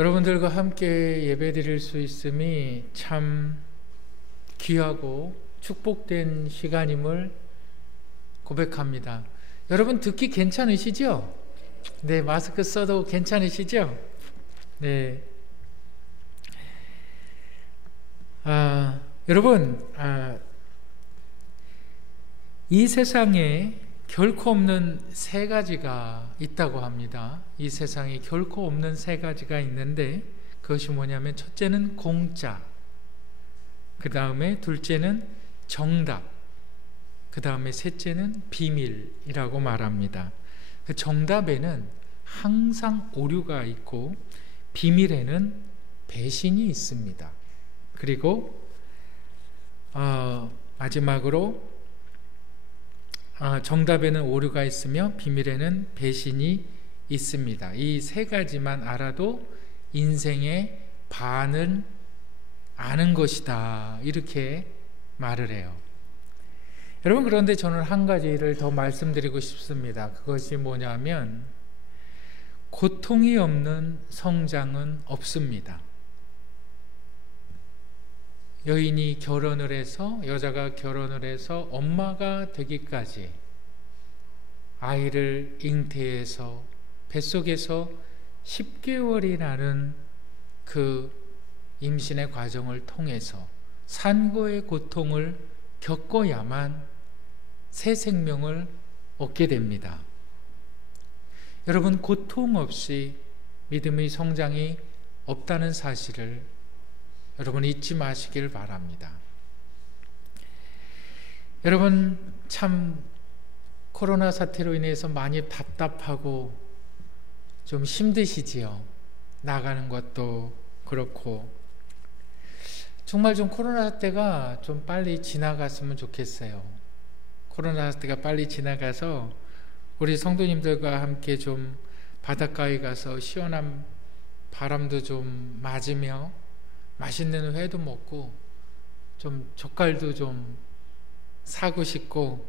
여러분들과 함께 예배드릴 수 있음이 참 귀하고 축복된 시간임을 고백합니다. 여러분 듣기 괜찮으시죠? 네, 마스크 써도 괜찮으시죠? 네. 여러분, 이 세상에 결코 없는 세 가지가 있다고 합니다. 이 세상에 결코 없는 세 가지가 있는데 그것이 뭐냐면 첫째는 공짜, 그 다음에 둘째는 정답, 그 다음에 셋째는 비밀이라고 말합니다. 그 정답에는 항상 오류가 있고 비밀에는 배신이 있습니다. 그리고 마지막으로 정답에는 오류가 있으며 비밀에는 배신이 있습니다. 이 세 가지만 알아도 인생의 반은 아는 것이다, 이렇게 말을 해요. 여러분, 그런데 저는 한 가지를 더 말씀드리고 싶습니다. 그것이 뭐냐면 고통이 없는 성장은 없습니다. 여인이 결혼을 해서, 여자가 결혼을 해서 엄마가 되기까지 아이를 잉태해서 뱃속에서 10개월이라는 그 임신의 과정을 통해서 산고의 고통을 겪어야만 새 생명을 얻게 됩니다. 여러분, 고통 없이 믿음의 성장이 없다는 사실을 여러분 잊지 마시길 바랍니다. 여러분, 참 코로나 사태로 인해서 많이 답답하고 좀 힘드시지요. 나가는 것도 그렇고. 정말 좀 코로나 사태가 좀 빨리 지나갔으면 좋겠어요. 코로나 사태가 빨리 지나가서 우리 성도님들과 함께 좀 바닷가에 가서 시원한 바람도 좀 맞으며 맛있는 회도 먹고 좀 젓갈도 좀 사고 싶고,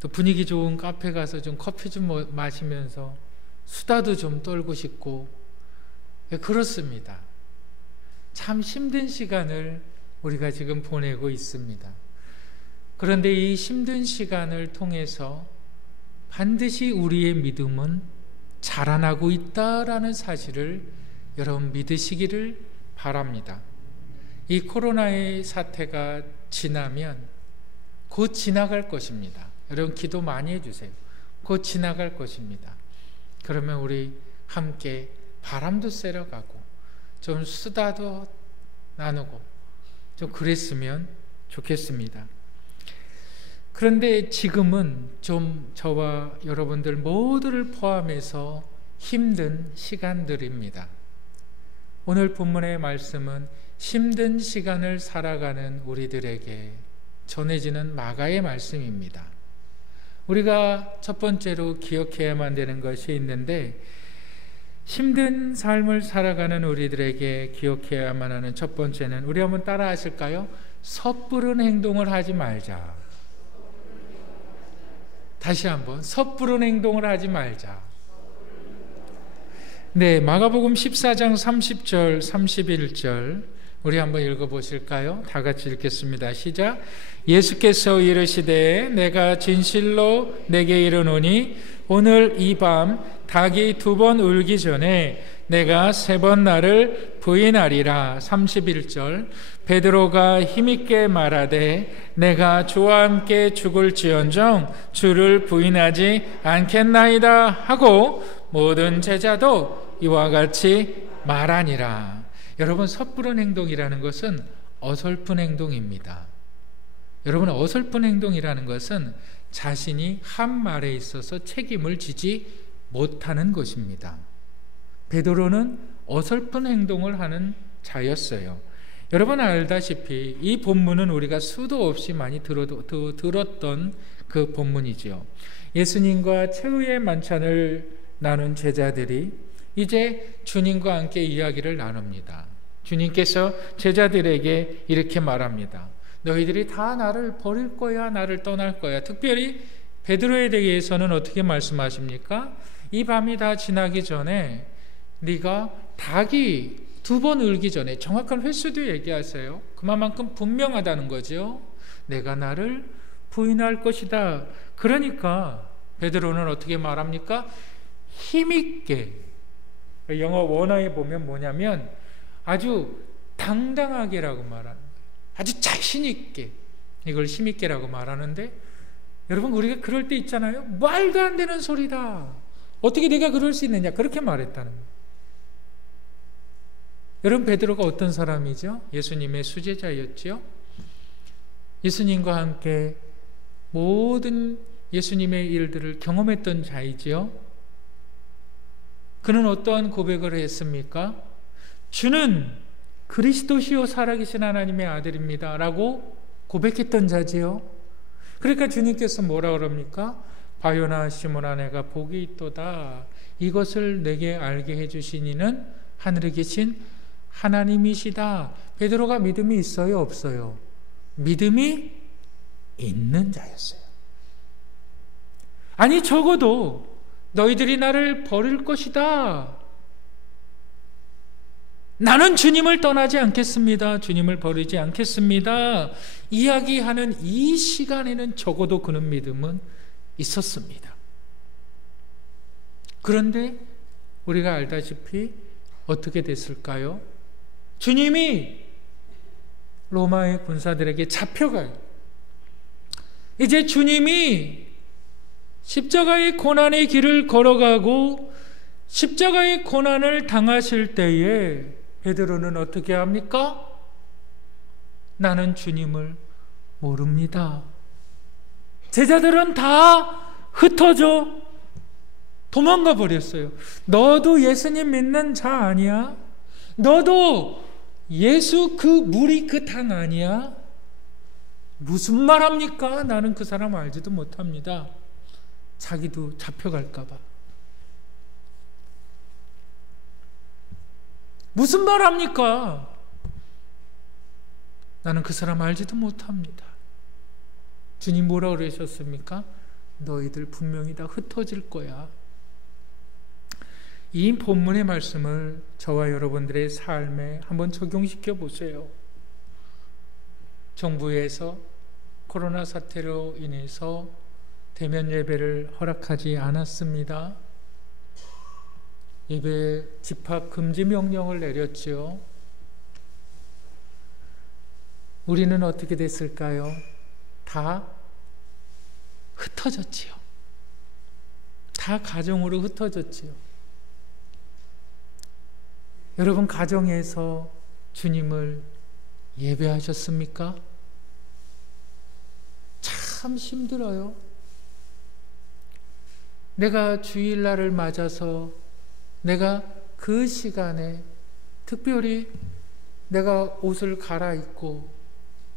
또 분위기 좋은 카페 가서 좀 커피 좀 마시면서 수다도 좀 떨고 싶고, 그렇습니다. 참 힘든 시간을 우리가 지금 보내고 있습니다. 그런데 이 힘든 시간을 통해서 반드시 우리의 믿음은 자라나고 있다라는 사실을 여러분 믿으시기를 바랍니다. 이 코로나의 사태가 지나면 곧 지나갈 것입니다. 여러분 기도 많이 해주세요. 곧 지나갈 것입니다. 그러면 우리 함께 바람도 쐬러 가고 좀 수다도 나누고 좀 그랬으면 좋겠습니다. 그런데 지금은 좀 저와 여러분들 모두를 포함해서 힘든 시간들입니다. 오늘 본문의 말씀은 힘든 시간을 살아가는 우리들에게 전해지는 마가의 말씀입니다. 우리가 첫 번째로 기억해야만 되는 것이 있는데, 힘든 삶을 살아가는 우리들에게 기억해야만 하는 첫 번째는, 우리 한번 따라 하실까요? 섣부른 행동을 하지 말자. 다시 한번, 섣부른 행동을 하지 말자. 네, 마가복음 14장 30절 31절 우리 한번 읽어보실까요? 다 같이 읽겠습니다. 시작. 예수께서 이르시되 내가 진실로 내게 이르노니 오늘 이 밤 닭이 2번 울기 전에 내가 3번 나를 부인하리라. 31절 베드로가 힘있게 말하되 내가 주와 함께 죽을지언정 주를 부인하지 않겠나이다 하고 모든 제자도 이와 같이 말하니라. 여러분, 섣부른 행동이라는 것은 어설픈 행동입니다. 여러분, 어설픈 행동이라는 것은 자신이 한 말에 있어서 책임을 지지 못하는 것입니다. 베드로는 어설픈 행동을 하는 자였어요. 여러분 알다시피 이 본문은 우리가 수도 없이 많이 들었던 그 본문이죠. 예수님과 최후의 만찬을 나눈 제자들이 이제 주님과 함께 이야기를 나눕니다. 주님께서 제자들에게 이렇게 말합니다. 너희들이 다 나를 버릴 거야, 나를 떠날 거야. 특별히 베드로에 대해서는 어떻게 말씀하십니까? 이 밤이 다 지나기 전에 네가 닭이 2번 울기 전에, 정확한 횟수도 얘기하세요. 그만큼 분명하다는 거죠. 내가 나를 부인할 것이다. 그러니까 베드로는 어떻게 말합니까? 힘있게. 영어 원어에 보면 뭐냐면 아주 당당하게라고 말하는 거예요. 아주 자신 있게. 이걸 힘있게라고 말하는데, 여러분 우리가 그럴 때 있잖아요. 말도 안 되는 소리다. 어떻게 내가 그럴 수 있느냐, 그렇게 말했다는 거예요. 여러분 베드로가 어떤 사람이죠? 예수님의 수제자였죠. 예수님과 함께 모든 예수님의 일들을 경험했던 자이지요. 그는 어떠한 고백을 했습니까? 주는 그리스도시요 살아계신 하나님의 아들입니다 라고 고백했던 자지요. 그러니까 주님께서 뭐라 그럽니까? 바요나 시몬아, 내가 복이 있도다. 이것을 내게 알게 해주신 이는 하늘에 계신 하나님이시다. 베드로가 믿음이 있어요, 없어요? 믿음이 있는 자였어요. 아니 적어도 너희들이 나를 버릴 것이다. 나는 주님을 떠나지 않겠습니다. 주님을 버리지 않겠습니다. 이야기하는 이 시간에는 적어도 그는 믿음은 있었습니다. 그런데 우리가 알다시피 어떻게 됐을까요? 주님이 로마의 군사들에게 잡혀가요. 이제 주님이 십자가의 고난의 길을 걸어가고 십자가의 고난을 당하실 때에 베드로는 어떻게 합니까? 나는 주님을 모릅니다. 제자들은 다 흩어져 도망가 버렸어요. 너도 예수님 믿는 자 아니야? 너도 예수 그 무리 그 당 아니야? 무슨 말 합니까? 나는 그 사람 알지도 못합니다. 자기도 잡혀갈까 봐. 무슨 말 합니까? 나는 그 사람 알지도 못합니다. 주님 뭐라 그러셨습니까? 너희들 분명히 다 흩어질 거야. 이 본문의 말씀을 저와 여러분들의 삶에 한번 적용시켜 보세요. 정부에서 코로나 사태로 인해서 대면 예배를 허락하지 않았습니다. 예배 집합 금지 명령을 내렸지요. 우리는 어떻게 됐을까요? 다 흩어졌지요. 다 가정으로 흩어졌지요. 여러분 가정에서 주님을 예배하셨습니까? 참 힘들어요. 내가 주일날을 맞아서 내가 그 시간에 특별히 내가 옷을 갈아입고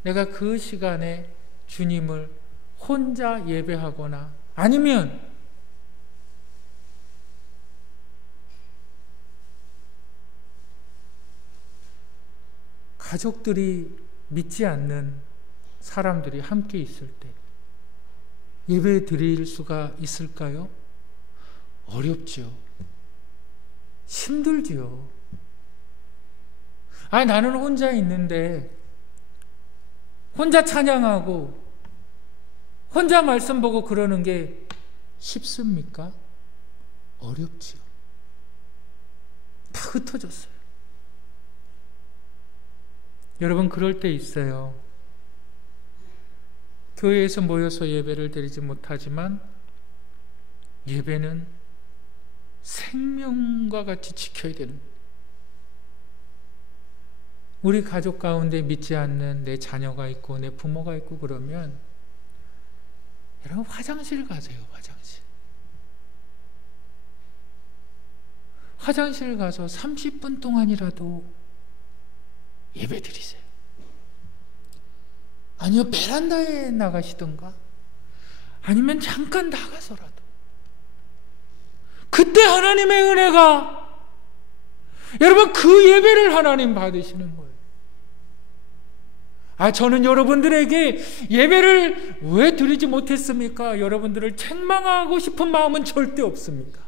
내가 그 시간에 주님을 혼자 예배하거나 아니면 가족들이 믿지 않는 사람들이 함께 있을 때 예배 드릴 수가 있을까요? 어렵죠. 힘들지요. 나는 혼자 있는데 혼자 찬양하고 혼자 말씀 보고 그러는 게 쉽습니까? 어렵지요. 다 흩어졌어요. 여러분 그럴 때 있어요. 교회에서 모여서 예배를 드리지 못하지만 예배는 생명과 같이 지켜야 되는, 우리 가족 가운데 믿지 않는 내 자녀가 있고 내 부모가 있고 그러면 여러분 화장실 가세요. 화장실 가서 30분 동안이라도 예배 드리세요. 아니요, 베란다에 나가시던가 아니면 잠깐 나가서라도 그때 하나님의 은혜가, 여러분 그 예배를 하나님 받으시는 거예요. 저는 여러분들에게 예배를 왜 드리지 못했습니까? 여러분들을 책망하고 싶은 마음은 절대 없습니다.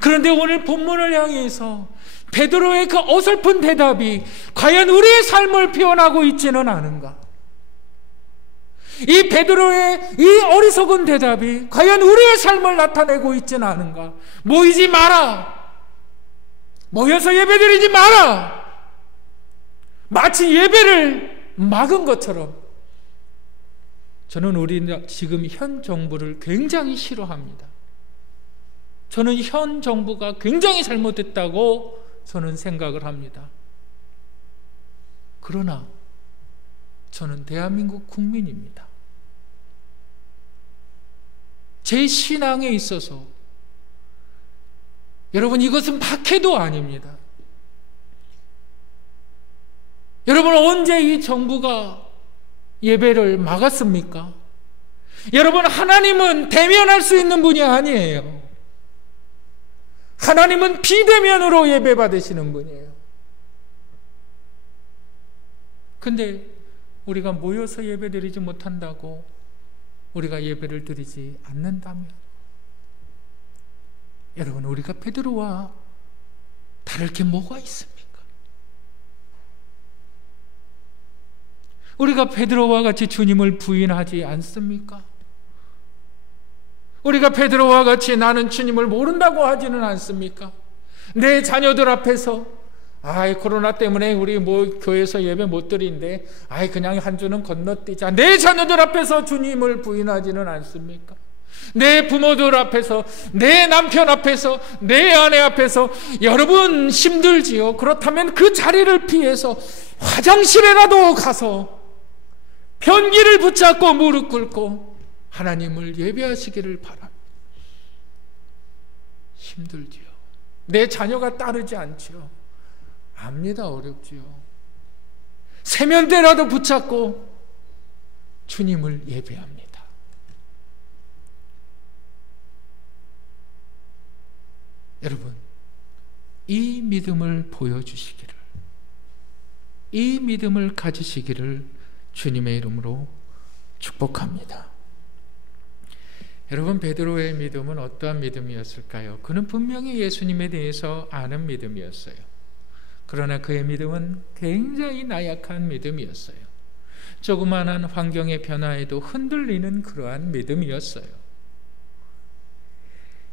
그런데 오늘 본문을 향해서 베드로의 그 어설픈 대답이 과연 우리의 삶을 표현하고 있지는 않은가? 이 베드로의 이 어리석은 대답이 과연 우리의 삶을 나타내고 있지는 않은가? 모이지 마라! 모여서 예배드리지 마라! 마치 예배를 막은 것처럼. 저는 우리 지금 현 정부를 굉장히 싫어합니다. 저는 현 정부가 굉장히 잘못됐다고 저는 생각을 합니다. 그러나 저는 대한민국 국민입니다. 제 신앙에 있어서 여러분, 이것은 박해도 아닙니다. 여러분, 언제 이 정부가 예배를 막았습니까? 여러분, 하나님은 대면할 수 있는 분이 아니에요. 하나님은 비대면으로 예배 받으시는 분이에요. 근데 우리가 모여서 예배 드리지 못한다고 우리가 예배를 드리지 않는다면, 여러분, 우리가 베드로와 다를 게 뭐가 있습니까? 우리가 베드로와 같이 주님을 부인하지 않습니까? 우리가 베드로와 같이 나는 주님을 모른다고 하지는 않습니까? 내 자녀들 앞에서 코로나 때문에 우리 교회에서 예배 못 드린데 그냥 한 주는 건너뛰자. 내 자녀들 앞에서 주님을 부인하지는 않습니까? 내 부모들 앞에서, 내 남편 앞에서, 내 아내 앞에서 여러분 힘들지요. 그렇다면 그 자리를 피해서 화장실에라도 가서 변기를 붙잡고 무릎 꿇고 하나님을 예배하시기를 바랍니다. 힘들지요. 내 자녀가 따르지 않지요. 압니다. 어렵지요. 세면대라도 붙잡고 주님을 예배합니다. 여러분, 이 믿음을 보여주시기를, 이 믿음을 가지시기를 주님의 이름으로 축복합니다. 여러분, 베드로의 믿음은 어떠한 믿음이었을까요? 그는 분명히 예수님에 대해서 아는 믿음이었어요. 그러나 그의 믿음은 굉장히 나약한 믿음이었어요. 조그마한 환경의 변화에도 흔들리는 그러한 믿음이었어요.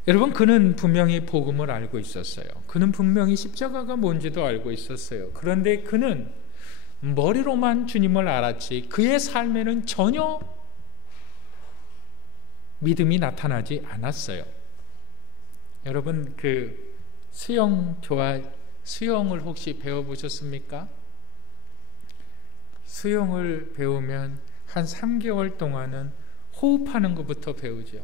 여러분, 그는 분명히 복음을 알고 있었어요. 그는 분명히 십자가가 뭔지도 알고 있었어요. 그런데 그는 머리로만 주님을 알았지 그의 삶에는 전혀 믿음이 나타나지 않았어요. 여러분, 수영을 혹시 배워보셨습니까? 수영을 배우면 한 3개월 동안은 호흡하는 것부터 배우죠.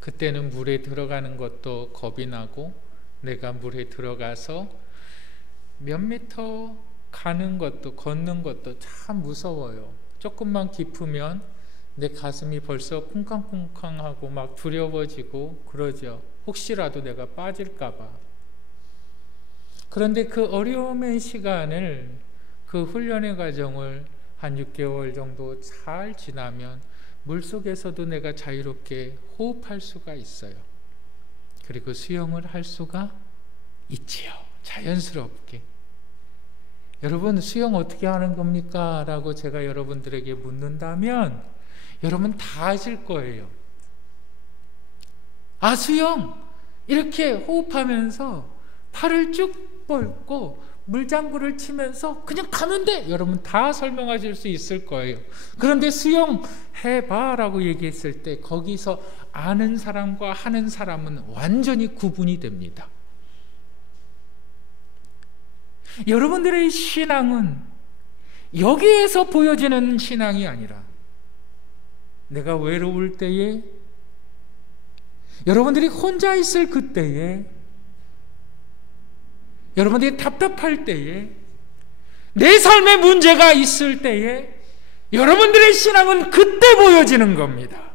그때는 물에 들어가는 것도 겁이 나고, 내가 물에 들어가서 몇 미터 가는 것도, 걷는 것도 참 무서워요. 조금만 깊으면 내 가슴이 벌써 쿵쾅쿵쾅하고 막 두려워지고 그러죠. 혹시라도 내가 빠질까 봐. 그런데 그 어려움의 시간을, 그 훈련의 과정을 한 6개월 정도 잘 지나면 물속에서도 내가 자유롭게 호흡할 수가 있어요. 그리고 수영을 할 수가 있지요. 자연스럽게. 여러분, 수영 어떻게 하는 겁니까? 라고 제가 여러분들에게 묻는다면 여러분 다 아실 거예요. 수영! 이렇게 호흡하면서 팔을 쭉 뻗고 물장구를 치면서 그냥 가면 돼! 여러분 다 설명하실 수 있을 거예요. 그런데 수영 해봐 라고 얘기했을 때 거기서 아는 사람과 하는 사람은 완전히 구분이 됩니다. 여러분들의 신앙은 여기에서 보여지는 신앙이 아니라, 내가 외로울 때에, 여러분들이 혼자 있을 그때에, 여러분들이 답답할 때에, 내 삶에 문제가 있을 때에 여러분들의 신앙은 그때 보여지는 겁니다.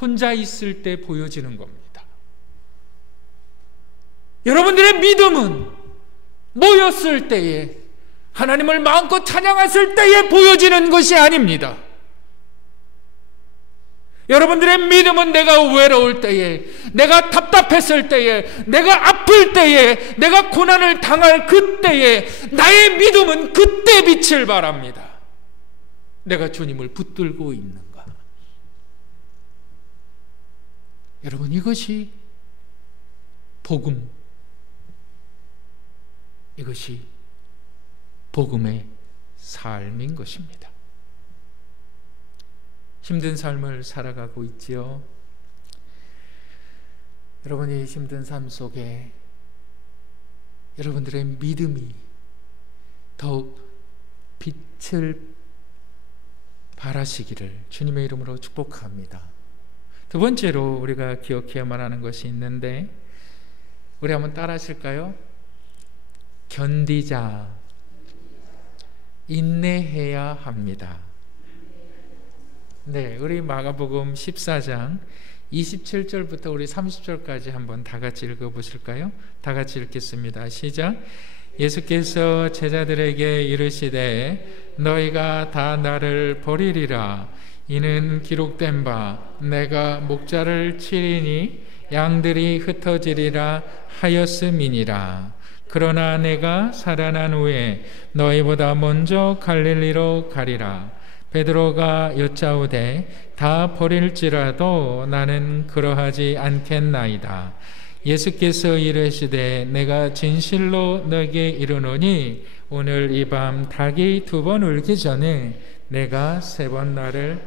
혼자 있을 때 보여지는 겁니다. 여러분들의 믿음은 모였을 때에, 하나님을 마음껏 찬양했을 때에 보여지는 것이 아닙니다. 여러분들의 믿음은 내가 외로울 때에, 내가 답답했을 때에, 내가 아플 때에, 내가 고난을 당할 그때에 나의 믿음은 그때 빛을 발합니다. 내가 주님을 붙들고 있는가? 여러분, 이것이 복음, 이것이 복음의 삶인 것입니다. 힘든 삶을 살아가고 있지요. 여러분이 힘든 삶 속에 여러분들의 믿음이 더욱 빛을 발하시기를 주님의 이름으로 축복합니다. 두 번째로 우리가 기억해야만 하는 것이 있는데, 우리 한번 따라 하실까요? 견디자, 인내해야 합니다. 네, 우리 마가복음 14장 27절부터 우리 30절까지 한번 다 같이 읽어보실까요? 다 같이 읽겠습니다. 시작. 예수께서 제자들에게 이르시되 너희가 다 나를 버리리라. 이는 기록된 바 내가 목자를 치리니 양들이 흩어지리라 하였음이니라. 그러나 내가 살아난 후에 너희보다 먼저 갈릴리로 가리라. 베드로가 여짜오되 다 버릴지라도 나는 그러하지 않겠나이다. 예수께서 이르시되 내가 진실로 너에게 이르노니 오늘 이 밤 닭이 2번 울기 전에 내가 3번 나를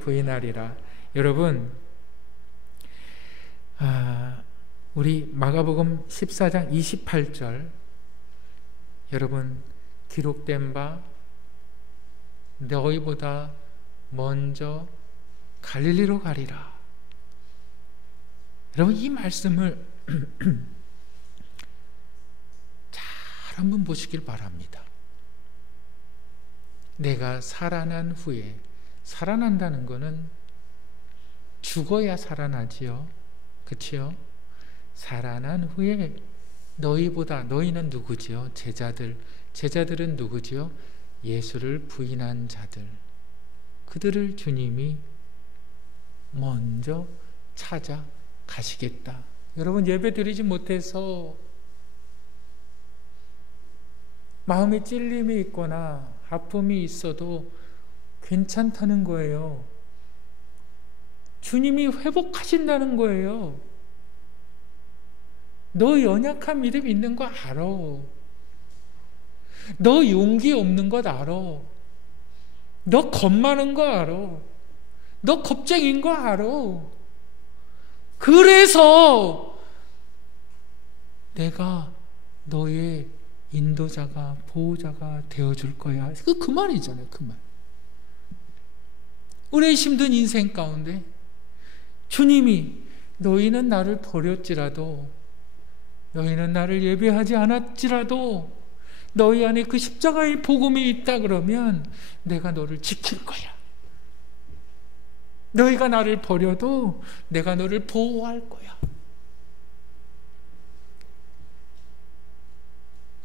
부인하리라. 여러분, 우리 마가복음 14장 28절, 여러분, 기록된 바 너희보다 먼저 갈릴리로 가리라. 여러분, 이 말씀을 잘 한번 보시길 바랍니다. 내가 살아난 후에, 살아난다는 것은 죽어야 살아나지요. 그치요? 살아난 후에 너희보다, 너희는 누구지요? 제자들은 누구지요? 예수를 부인한 자들, 그들을 주님이 먼저 찾아가시겠다. 여러분, 예배 드리지 못해서 마음에 찔림이 있거나 아픔이 있어도 괜찮다는 거예요. 주님이 회복하신다는 거예요. 너 연약한 믿음 있는 거 알아. 너 용기 없는 것 알아. 너 겁 많은 거 알아. 너 겁쟁인 거 알아. 그래서 내가 너의 인도자가, 보호자가 되어줄 거야. 그 말이잖아요. 그 말. 우리의 힘든 인생 가운데 주님이 너희는 나를 버렸지라도, 너희는 나를 예배하지 않았지라도 너희 안에 그 십자가의 복음이 있다 그러면 내가 너를 지킬 거야. 너희가 나를 버려도 내가 너를 보호할 거야.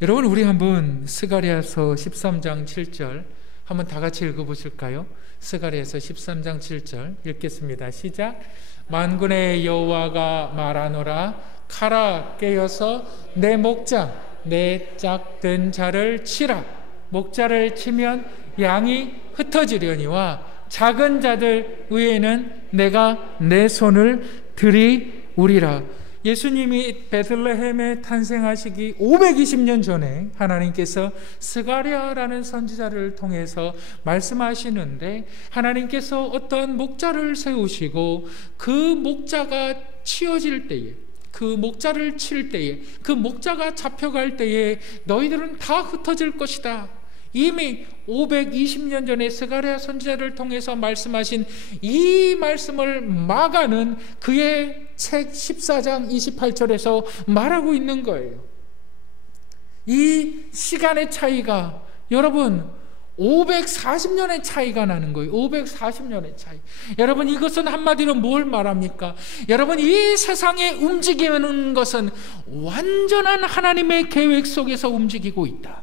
여러분, 우리 한번 스가랴서 13장 7절 한번 다 같이 읽어보실까요? 스가랴서 13장 7절 읽겠습니다. 시작. 만군의 여호와가 말하노라. 가라, 깨어서 내 목자, 내 짝든 자를 치라. 목자를 치면 양이 흩어지려니와 작은 자들 위에는 내가 내 손을 들이우리라. 예수님이 베들레헴에 탄생하시기 520년 전에 하나님께서 스가랴라는 선지자를 통해서 말씀하시는데, 하나님께서 어떤 목자를 세우시고 그 목자가 치어질 때에, 그 목자를 칠 때에, 그 목자가 잡혀갈 때에 너희들은 다 흩어질 것이다. 이미 520년 전에 스가랴 선지자를 통해서 말씀하신 이 말씀을 마가는 그의 책 14장 28절에서 말하고 있는 거예요. 이 시간의 차이가, 여러분, 540년의 차이가 나는 거예요. 540년의 차이. 여러분, 이것은 한마디로 뭘 말합니까? 여러분, 이 세상에 움직이는 것은 완전한 하나님의 계획 속에서 움직이고 있다.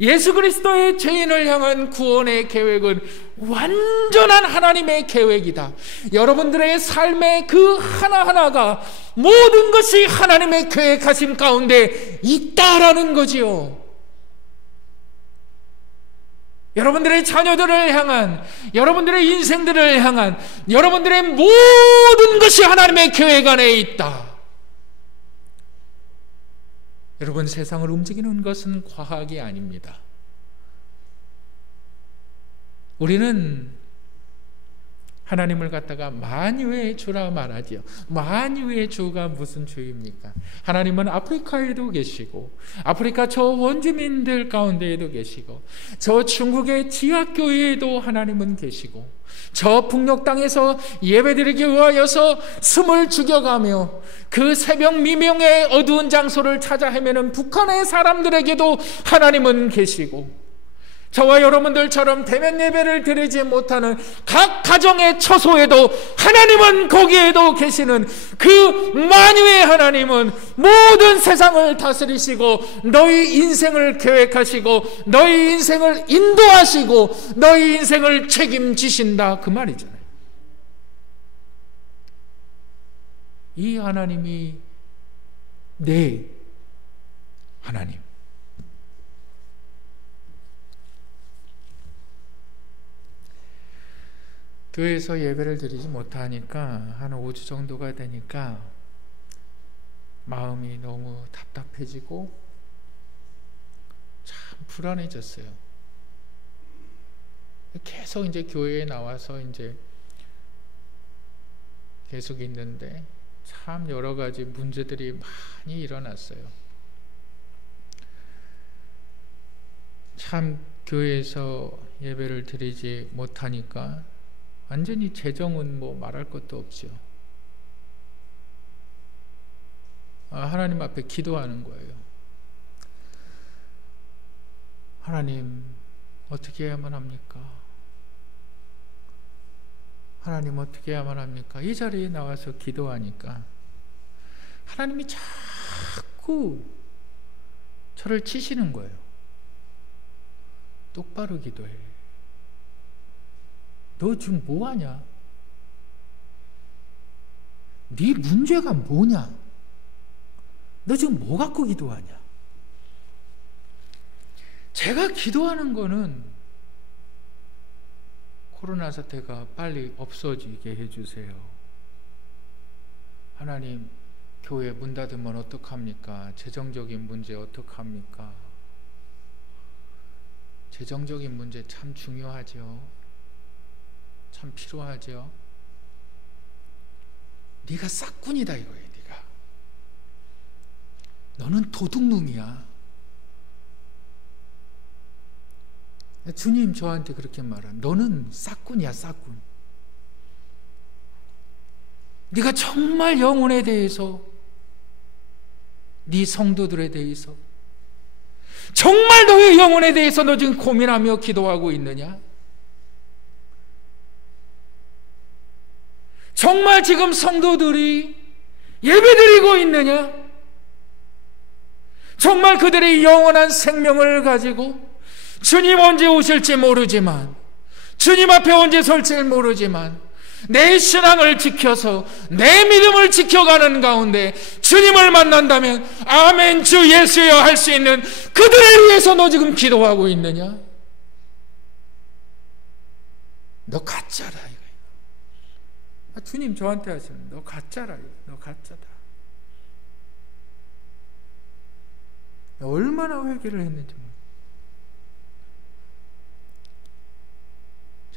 예수 그리스도의 죄인을 향한 구원의 계획은 완전한 하나님의 계획이다. 여러분들의 삶의 그 하나하나가 모든 것이 하나님의 계획하심 가운데 있다라는 거지요. 여러분들의 자녀들을 향한, 여러분들의 인생들을 향한 여러분들의 모든 것이 하나님의 계획 안에 있다. 여러분, 세상을 움직이는 것은 과학이 아닙니다. 우리는 하나님을 갖다가 만유의 주라 말하지요. 만유의 주가 무슨 주입니까? 하나님은 아프리카에도 계시고, 아프리카 저 원주민들 가운데에도 계시고, 저 중국의 지하교회에도 하나님은 계시고, 저 북녘 땅에서 예배드리기 위하여서 숨을 죽여가며 그 새벽 미명의 어두운 장소를 찾아 헤매는 북한의 사람들에게도 하나님은 계시고, 저와 여러분들처럼 대면 예배를 드리지 못하는 각 가정의 처소에도 하나님은 거기에도 계시는 그 만유의 하나님은 모든 세상을 다스리시고 너희 인생을 계획하시고 너희 인생을 인도하시고 너희 인생을 책임지신다, 그 말이잖아요. 이 하나님이 내 하나님. 교회에서 예배를 드리지 못하니까 한 5주 정도가 되니까 마음이 너무 답답해지고 참 불안해졌어요. 계속 이제 교회에 나와서 이제 계속 있는데 참 여러 가지 문제들이 많이 일어났어요. 참 교회에서 예배를 드리지 못하니까 완전히 재정은 뭐 말할 것도 없죠. 하나님 앞에 기도하는 거예요. 하나님, 어떻게 해야만 합니까? 하나님, 어떻게 해야만 합니까? 이 자리에 나와서 기도하니까 하나님이 자꾸 저를 치시는 거예요. 똑바로 기도해. 너 지금 뭐하냐? 네 문제가 뭐냐? 너 지금 뭐 갖고 기도하냐? 제가 기도하는 거는 코로나 사태가 빨리 없어지게 해주세요. 하나님, 교회 문 닫으면 어떡합니까? 재정적인 문제 어떡합니까? 재정적인 문제 참 중요하죠. 참 필요하죠. 네가 싹군이다 이거예요. 네가. 너는 도둑놈이야. 주님 저한테 그렇게 말하. 너는 싹군이야, 싹군. 네가 정말 영혼에 대해서, 네 성도들에 대해서 정말 너의 영혼에 대해서 너 지금 고민하며 기도하고 있느냐? 정말 지금 성도들이 예배드리고 있느냐? 정말 그들의 영원한 생명을 가지고 주님 언제 오실지 모르지만, 주님 앞에 언제 설지 모르지만 내 신앙을 지켜서 내 믿음을 지켜가는 가운데 주님을 만난다면 아멘 주 예수여 할 수 있는 그들을 위해서 너 지금 기도하고 있느냐? 너 가짜라 이거. 주님 저한테 하시는, 너 가짜라 이거. 너 가짜다. 얼마나 회개를 했는지 몰라요.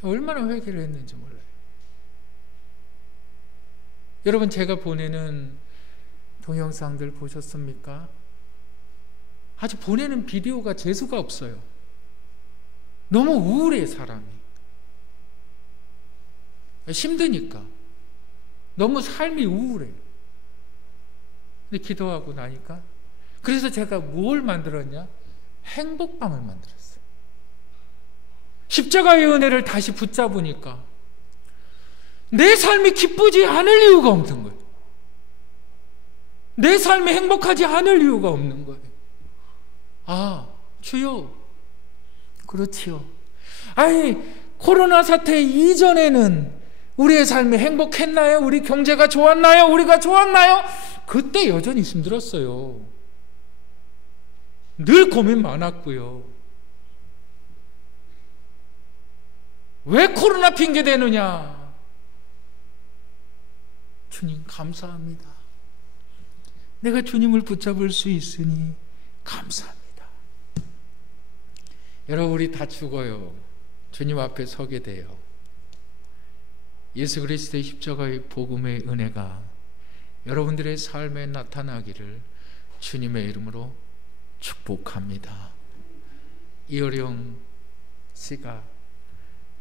얼마나 회개를 했는지 몰라요. 여러분, 제가 보내는 동영상들 보셨습니까? 아주 보내는 비디오가 재수가 없어요. 너무 우울해, 사람이. 힘드니까. 너무 삶이 우울해. 근데 기도하고 나니까, 그래서 제가 뭘 만들었냐? 행복방을 만들었어요. 십자가의 은혜를 다시 붙잡으니까 내 삶이 기쁘지 않을 이유가 없는 거예요. 내 삶이 행복하지 않을 이유가 없는 거예요. 아, 주여, 그렇지요. 아니, 코로나 사태 이전에는 우리의 삶이 행복했나요? 우리 경제가 좋았나요? 우리가 좋았나요? 그때 여전히 힘들었어요. 늘 고민 많았고요. 왜 코로나 핑계 대느냐? 주님 감사합니다. 내가 주님을 붙잡을 수 있으니 감사합니다. 여러분, 우리 다 죽어요. 주님 앞에 서게 돼요. 예수 그리스도의 십자가의 복음의 은혜가 여러분들의 삶에 나타나기를 주님의 이름으로 축복합니다. 이어령 씨가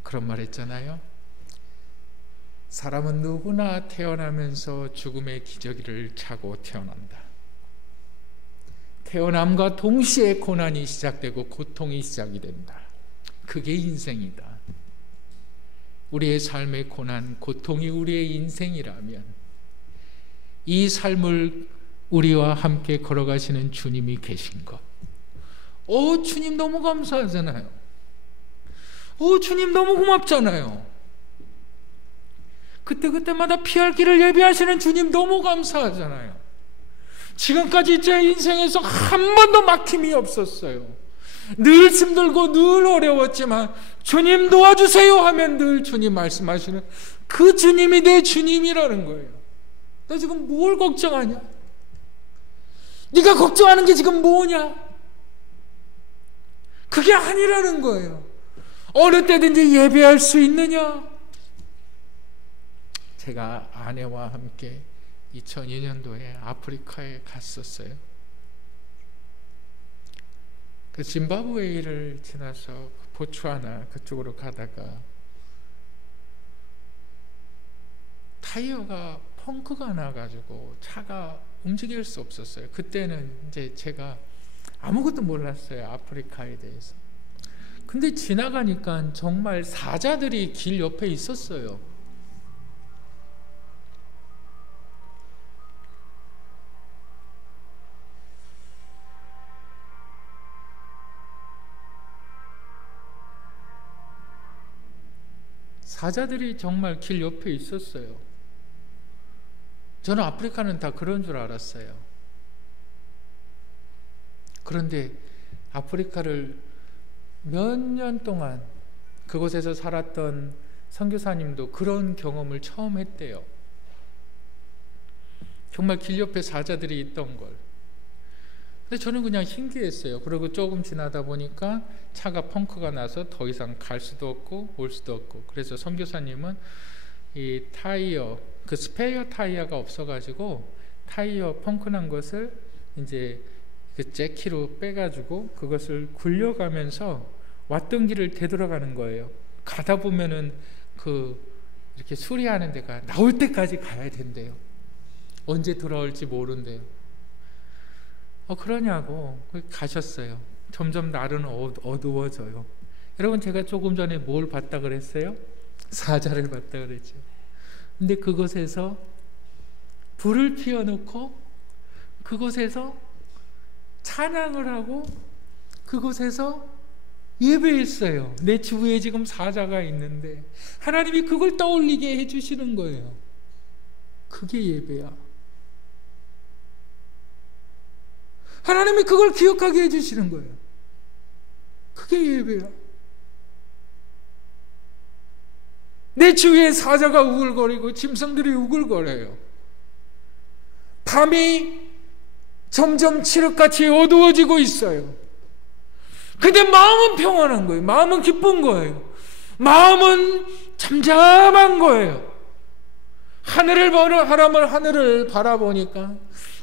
그런 말 했잖아요. 사람은 누구나 태어나면서 죽음의 기저귀를 차고 태어난다. 태어남과 동시에 고난이 시작되고 고통이 시작이 된다. 그게 인생이다. 우리의 삶의 고난, 고통이 우리의 인생이라면 이 삶을 우리와 함께 걸어가시는 주님이 계신 것. 주님 너무 감사하잖아요. 주님 너무 고맙잖아요. 그때마다 피할 길을 예비하시는 주님 너무 감사하잖아요. 지금까지 제 인생에서 한 번도 막힘이 없었어요. 늘 힘들고 늘 어려웠지만 주님 도와주세요 하면 늘 주님 말씀하시는 그 주님이 내 주님이라는 거예요. 너 지금 뭘 걱정하냐? 네가 걱정하는 게 지금 뭐냐? 그게 아니라는 거예요. 어느 때든지 예배할 수 있느냐? 제가 아내와 함께 2002년도에 아프리카에 갔었어요. 그 짐바브웨이를 지나서 보츠와나 그쪽으로 가다가 타이어가 펑크가 나가지고 차가 움직일 수 없었어요. 그때는 이제 제가 아무것도 몰랐어요. 아프리카에 대해서. 근데 지나가니까 정말 사자들이 길 옆에 있었어요. 사자들이 정말 길 옆에 있었어요. 저는 아프리카는 다 그런 줄 알았어요. 그런데 아프리카를 몇 년 동안 그곳에서 살았던 선교사님도 그런 경험을 처음 했대요. 정말 길 옆에 사자들이 있던 걸. 근데 저는 그냥 신기했어요. 그리고 조금 지나다 보니까 차가 펑크가 나서 더 이상 갈 수도 없고 올 수도 없고, 그래서 선교사님은 이 타이어, 그 스페어 타이어가 없어가지고 타이어 펑크 난 것을 이제 그 재키로 빼가지고 그것을 굴려가면서 왔던 길을 되돌아가는 거예요. 가다 보면은 그 이렇게 수리하는 데가 나올 때까지 가야 된대요. 언제 돌아올지 모른대요. 그러냐고 가셨어요. 점점 날은 어두워져요. 여러분, 제가 조금 전에 뭘 봤다 그랬어요? 사자를 봤다 그랬죠. 근데 그곳에서 불을 피워놓고 그곳에서 찬양을 하고 그곳에서 예배했어요. 내 주위에 지금 사자가 있는데 하나님이 그걸 떠올리게 해주시는 거예요. 그게 예배야. 하나님이 그걸 기억하게 해주시는 거예요. 그게 예배야. 내 주위에 사자가 우글거리고 짐승들이 우글거려요. 밤이 점점 칠흑같이 어두워지고 있어요. 근데 마음은 평안한 거예요. 마음은 기쁜 거예요. 마음은 잠잠한 거예요. 하늘을 바라보니까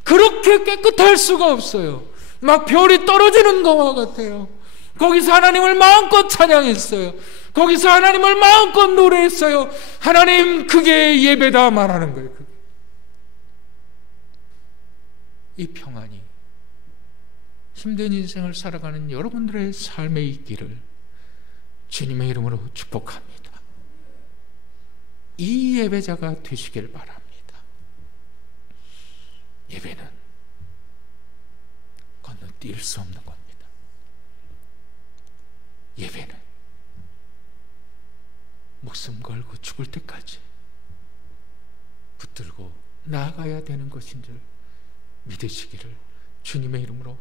그렇게 깨끗할 수가 없어요. 막 별이 떨어지는 것과 같아요. 거기서 하나님을 마음껏 찬양했어요. 거기서 하나님을 마음껏 노래했어요. 하나님, 그게 예배다 말하는 거예요. 그게. 이 평안이 힘든 인생을 살아가는 여러분들의 삶에 있기를 주님의 이름으로 축복합니다. 이 예배자가 되시길 바랍니다. 예배는 건너뛸 수 없는 겁니다. 예배는 목숨 걸고 죽을 때까지 붙들고 나아가야 되는 것인 줄 믿으시기를 주님의 이름으로